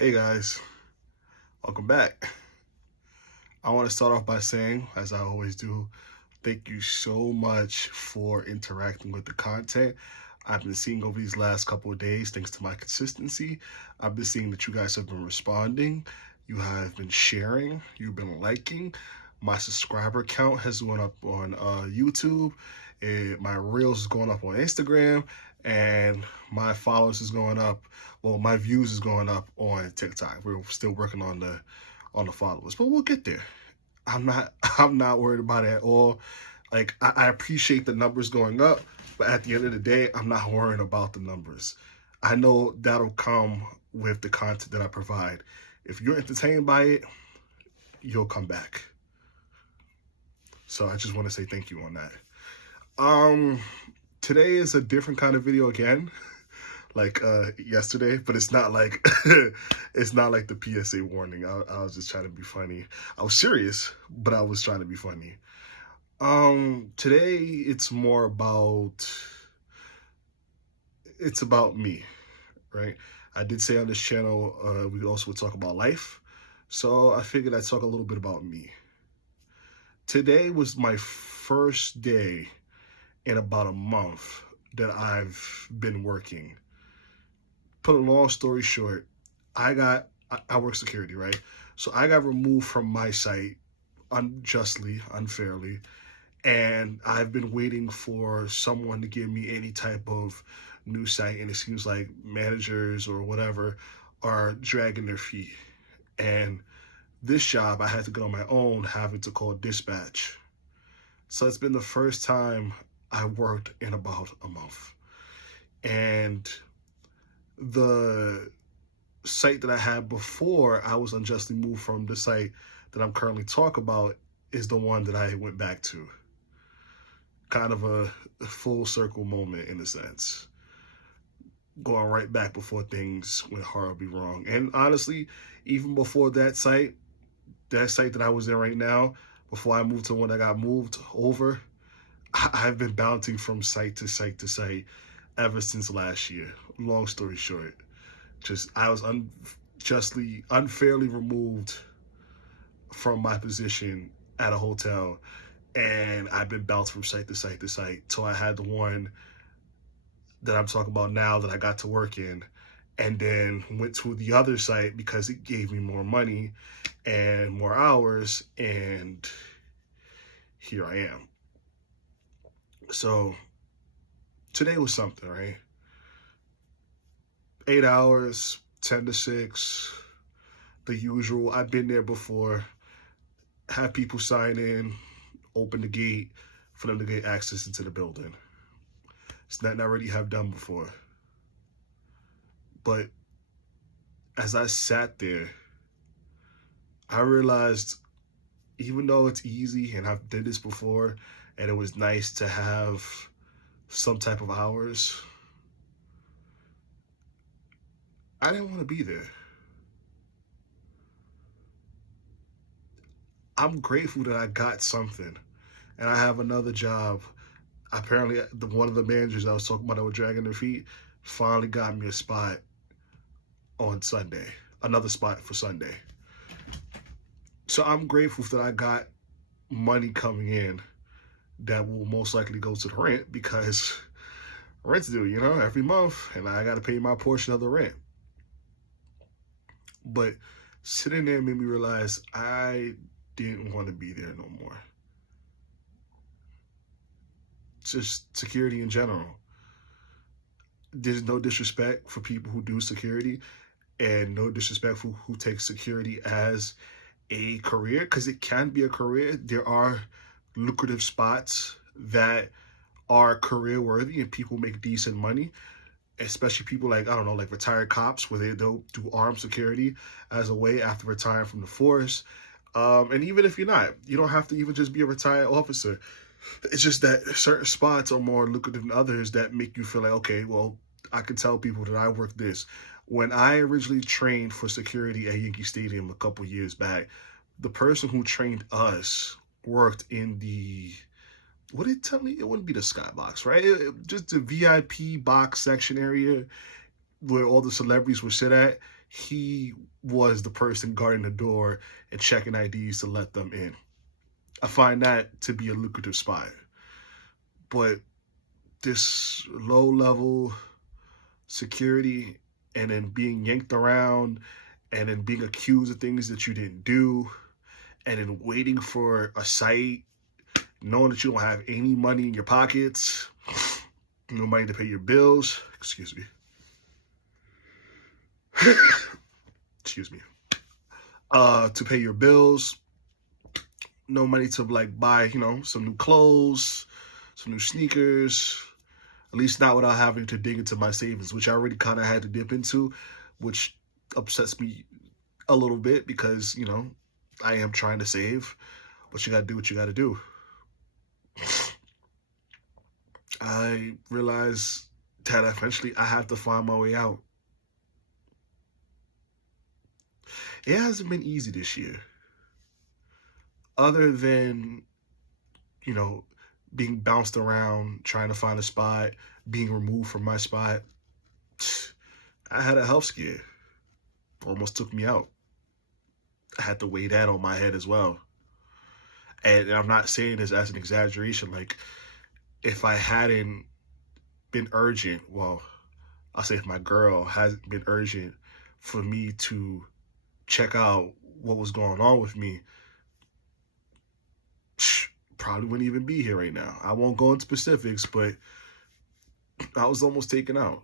Hey guys, welcome back. I want to start off by saying, as I always do, thank you so much for interacting with the content. I've been seeing over these last couple of days, thanks to my consistency, I've been seeing that you guys have been responding, you have been sharing, you've been liking. My subscriber count has gone up on YouTube, my reels is going up on Instagram, and my followers is going up. Well, my views is going up on TikTok. We're still working on the followers, but we'll get there. I'm not I'm not worried about it at all. Like I appreciate the numbers going up, but at the end of the day, I'm not worrying about the numbers. I know that'll come with the content that I provide. If you're entertained by it, you'll come back. So I just want to say thank you on that. Um Today is a different kind of video again, like yesterday, but it's not like it's not like the PSA warning. I was just trying to be funny. I was serious, but I was trying to be funny. Today it's about me, right? I did say on this channel we also would talk about life, so I figured I'd talk a little bit about me. Today was my first day in about a month that I've been working. Put a long story short, I work security, right? So I got removed from my site unjustly, unfairly, and I've been waiting for someone to give me any type of new site, and it seems like managers or whatever are dragging their feet. And this job I had to get on my own, having to call dispatch. So it's been the first time I worked in about a month. And the site that I had before I was unjustly moved from, the site that I'm currently talking about is the one that I went back to. Kind of a full circle moment in a sense. Going right back before things went horribly wrong. And honestly, even before that site that I was in right now, before I moved to one that got moved over, I've been bouncing from site to site to site ever since last year. Long story short, just I was unjustly, unfairly removed from my position at a hotel, and I've been bounced from site to site to site till I had the one that I'm talking about now that I got to work in, and then went to the other site because it gave me more money and more hours, and here I am. So today was something, right? 8 hours, 10 to 6, the usual. I've been there before. Have people sign in, open the gate for them to get access into the building. It's nothing I already have done before. But as I sat there, I realized even though it's easy and I've did this before and it was nice to have some type of hours, I didn't want to be there. I'm grateful that I got something and I have another job. Apparently, one of the managers I was talking about that were dragging their feet finally got me a spot on Sunday, another spot for Sunday. So I'm grateful that I got money coming in that will most likely go to the rent because rent's due, every month, and I got to pay my portion of the rent. But sitting there made me realize I didn't want to be there no more. Just security in general. There's no disrespect for people who do security and no disrespect for who takes security as a career, because it can be a career. There are lucrative spots that are career worthy and people make decent money, especially people like, I don't know, like retired cops where they'll do armed security as a way after retiring from the force. And even if you're not, you don't have to even just be a retired officer. It's just that certain spots are more lucrative than others that make you feel like, okay, well, I can tell people that I work this. When I originally trained for security at Yankee Stadium a couple years back, the person who trained us worked in the, what did it tell me? It wouldn't be the skybox, right? Just the VIP box section area. where all the celebrities would sit at, he was the person guarding the door and checking IDs to let them in. I find that to be a lucrative spot. But this low level security and then being yanked around and then being accused of things that you didn't do and then waiting for a site, knowing that you don't have any money in your pockets, no money to pay your bills, excuse me, excuse me, to pay your bills, no money to like buy, some new clothes, some new sneakers, at least not without having to dig into my savings, which I already kind of had to dip into, which upsets me a little bit because, I am trying to save, but you got to do what you got to do. I realize that eventually I have to find my way out. It hasn't been easy this year. Other than, you know, being bounced around, trying to find a spot, being removed from my spot, I had a health scare. Almost took me out. I had to weigh that on my head as well. And I'm not saying this as an exaggeration. Like, if I hadn't been urgent, well, I'll say if my girl hasn't been urgent for me to check out what was going on with me, probably wouldn't even be here right now. I won't go into specifics, but I was almost taken out.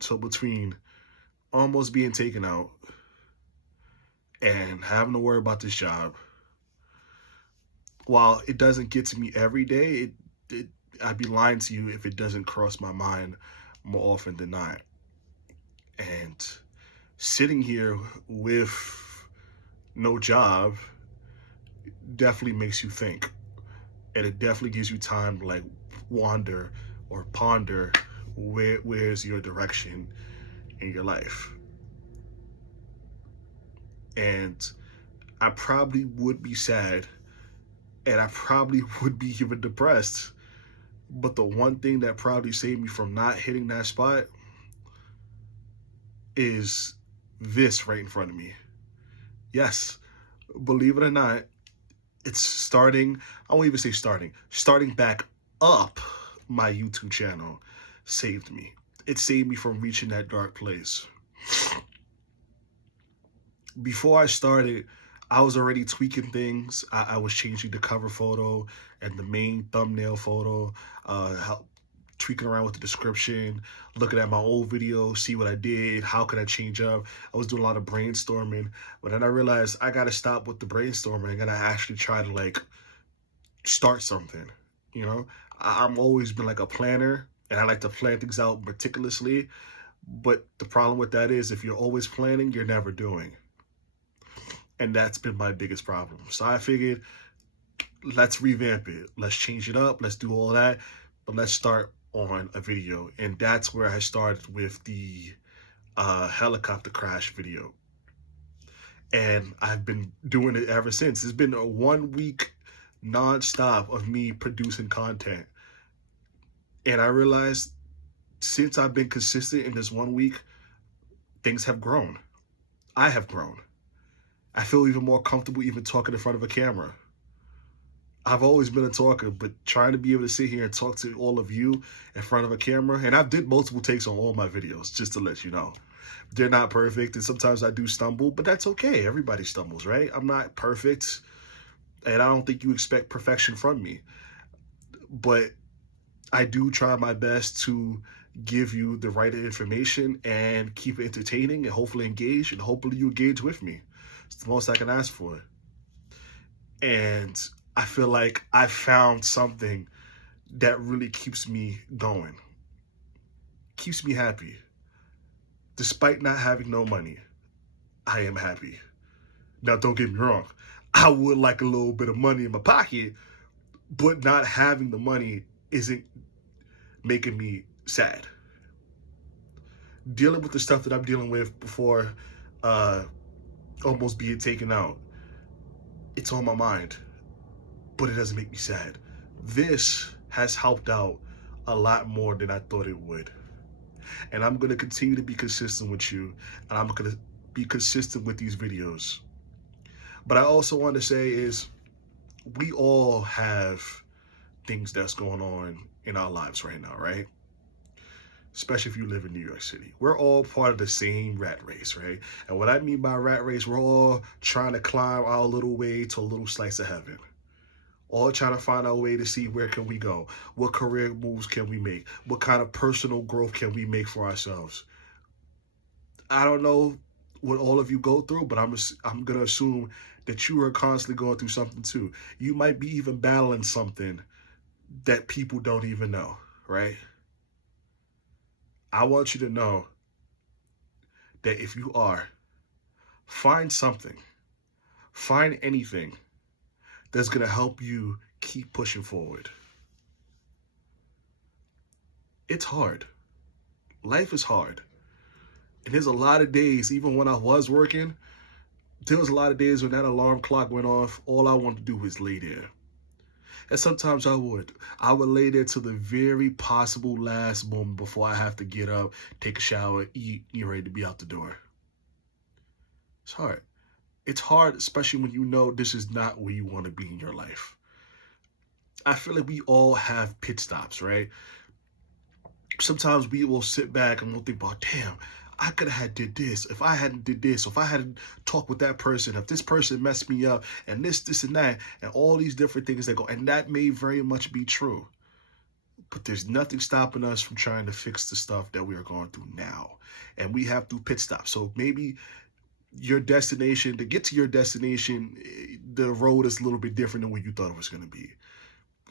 So between almost being taken out and having to worry about this job, while it doesn't get to me every day, I'd be lying to you if it doesn't cross my mind more often than not. And sitting here with no job definitely makes you think. And it definitely gives you time to like wander or ponder where's your direction in your life. And I probably would be sad and I probably would be even depressed. But the one thing that probably saved me from not hitting that spot is this right in front of me. Yes, believe it or not, it's starting, I won't even say starting back up my YouTube channel saved me. It saved me from reaching that dark place. Before I started, I was already tweaking things. I was changing the cover photo and the main thumbnail photo, tweaking around with the description, looking at my old video, see what I did, how could I change up. I was doing a lot of brainstorming, but then I realized I gotta stop with the brainstorming. I gotta actually try to like start something, you know? I'm always been like a planner and I like to plan things out meticulously, but the problem with that is if you're always planning, you're never doing. And that's been my biggest problem. So I figured, let's revamp it. Let's change it up. Let's do all that. But let's start on a video. And that's where I started with the helicopter crash video. And I've been doing it ever since. It's been a 1 week nonstop of me producing content. And I realized since I've been consistent in this 1 week, things have grown. I have grown. I feel even more comfortable even talking in front of a camera. I've always been a talker, but trying to be able to sit here and talk to all of you in front of a camera, and I've did multiple takes on all my videos, just to let you know. They're not perfect, and sometimes I do stumble, but that's okay. Everybody stumbles, right? I'm not perfect, and I don't think you expect perfection from me. But I do try my best to give you the right information and keep it entertaining and hopefully engage, and hopefully you engage with me. It's the most I can ask for. And I feel like I found something that really keeps me going, keeps me happy. Despite not having no money, I am happy. Now, don't get me wrong. I would like a little bit of money in my pocket, but not having the money isn't making me sad. Dealing with the stuff that I'm dealing with before almost being taken out, it's on my mind, but it doesn't make me sad. This has helped out a lot more than I thought it would. And I'm going to continue to be consistent with you. And I'm going to be consistent with these videos. But I also want to say is we all have things that's going on in our lives right now, right? Especially if you live in New York City. We're all part of the same rat race, right? And what I mean by rat race, we're all trying to climb our little way to a little slice of heaven. All trying to find our way to see where can we go, what career moves can we make, what kind of personal growth can we make for ourselves. I don't know what all of you go through, but I'm gonna assume that you are constantly going through something too. You might be even battling something that people don't even know, right? I want you to know that if you are, find something, find anything that's gonna help you keep pushing forward. It's hard. Life is hard. And there's a lot of days, even when I was working, there was a lot of days when that alarm clock went off, all I wanted to do was lay there. And sometimes I would. I would lay there till the very possible last moment before I have to get up, take a shower, eat, get ready to be out the door. It's hard. It's hard, especially when you know this is not where you want to be in your life. I feel like we all have pit stops, right? Sometimes we will sit back and we'll think about, damn, I could have had did this if I hadn't did this, if I hadn't talked with that person, if this person messed me up, and this and that, and all these different things that go, and that may very much be true. But there's nothing stopping us from trying to fix the stuff that we are going through now. And we have to pit stop. So maybe your destination, to get to your destination, the road is a little bit different than what you thought it was going to be.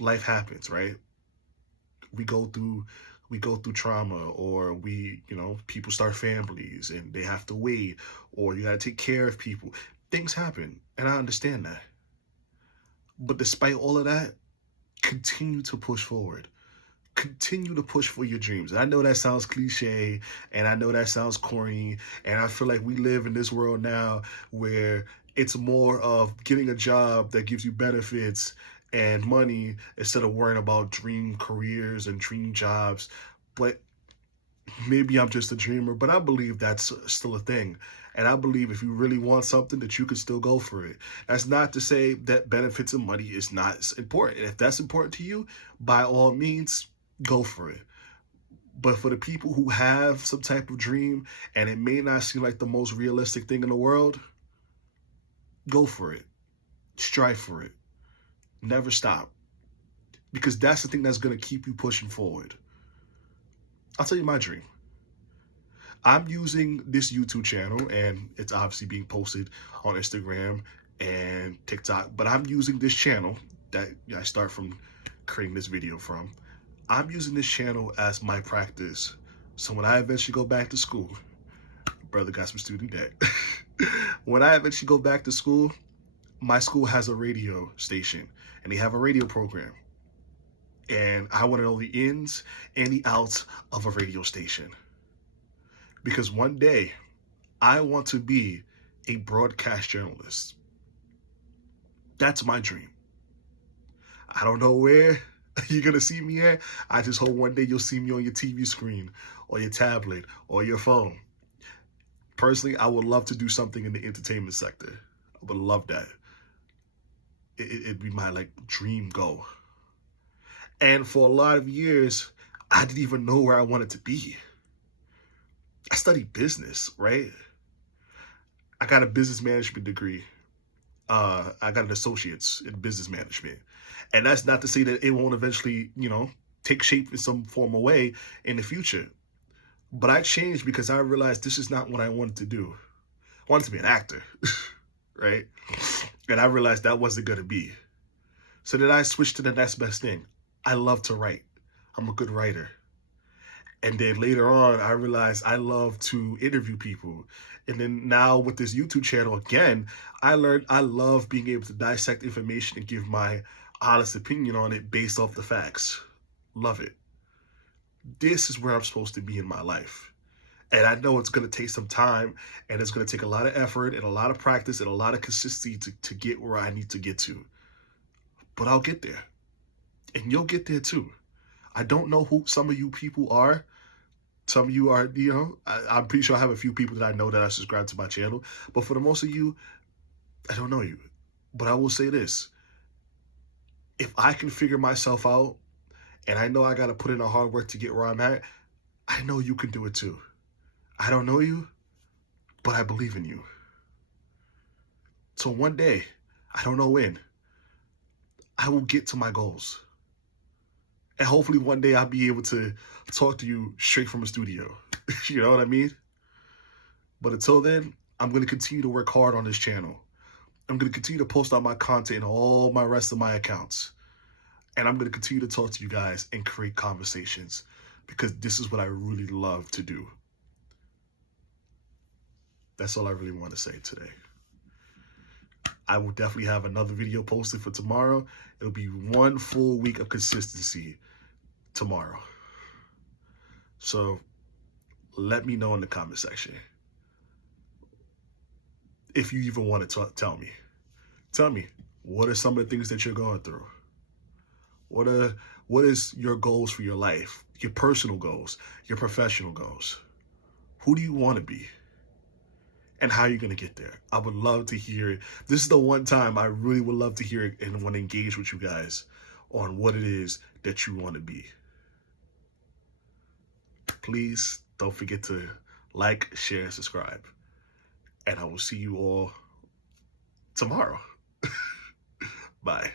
Life happens, right? we go through we go through trauma, or people start families and they have to wait, or you got to take care of people. Things happen, and I understand that. But despite all of that, continue to push forward. Continue to push for your dreams. And I know that sounds cliche, and I know that sounds corny, and I feel like we live in this world now where it's more of getting a job that gives you benefits and money instead of worrying about dream careers and dream jobs. But maybe I'm just a dreamer, but I believe that's still a thing. And I believe if you really want something, that you can still go for it. That's not to say that benefits and money is not important. If that's important to you, by all means, go for it. But for the people who have some type of dream and it may not seem like the most realistic thing in the world, go for it. Strive for it. Never stop. Because that's the thing that's going to keep you pushing forward. I'll tell you my dream. I'm using this YouTube channel, and it's obviously being posted on Instagram and TikTok, but I'm using this channel that I start from creating this video from. I'm using this channel as my practice. So when I eventually go back to school, brother got some student debt. When I eventually go back to school, my school has a radio station and they have a radio program. And I want to know the ins and the outs of a radio station. Because one day I want to be a broadcast journalist. That's my dream. I don't know where you're going to see me at. I just hope one day you'll see me on your TV screen or your tablet or your phone. Personally, I would love to do something in the entertainment sector. I would love that. It'd be my dream goal. And for a lot of years, I didn't even know where I wanted to be. I studied business, right? I got a business management degree. I got an associate's in business management. And that's not to say that it won't eventually, take shape in some form of way in the future. But I changed because I realized this is not what I wanted to do. I wanted to be an actor, right? And I realized that wasn't going to be. So then I switched to the next best thing. I love to write. I'm a good writer. And then later on, I realized I love to interview people. And then now with this YouTube channel, again, I learned I love being able to dissect information and give my honest opinion on it based off the facts. Love it. This is where I'm supposed to be in my life. And I know it's going to take some time, and it's going to take a lot of effort and a lot of practice and a lot of consistency to get where I need to get to. But I'll get there. And you'll get there too. I don't know who some of you people are. Some of you are, I'm pretty sure I have a few people that I know that are subscribed to my channel, but for the most of you, I don't know you. But I will say this: if I can figure myself out, and I know I got to put in the hard work to get where I'm at, I know you can do it too. I don't know you, but I believe in you. So one day, I don't know when, I will get to my goals. And hopefully one day I'll be able to talk to you straight from a studio. You know what I mean? But until then, I'm going to continue to work hard on this channel. I'm going to continue to post out my content in all my rest of my accounts. And I'm going to continue to talk to you guys and create conversations, because this is what I really love to do. That's all I really want to say today. I will definitely have another video posted for tomorrow. It'll be 1 full week of consistency tomorrow. So let me know in the comment section if you even want to tell me. Tell me, what are some of the things that you're going through? What is your goals for your life? Your personal goals, your professional goals. Who do you want to be? And how are you going to get there? I would love to hear it. This is the one time I really would love to hear it and want to engage with you guys on what it is that you want to be. Please don't forget to like, share, and subscribe. And I will see you all tomorrow. Bye.